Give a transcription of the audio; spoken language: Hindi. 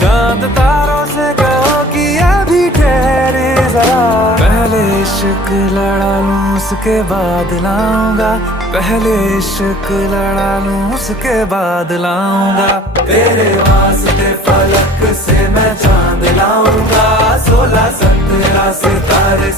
चांद तारों से कहो कि अभी ठहरे जरा। पहले इश्क लड़ा लूं उसके बाद लाऊंगा, पहले इश्क लड़ा लूं उसके बाद लाऊंगा। तेरे वास्ते फलक से मैं चांद लाऊंगा, 16 17 सितारे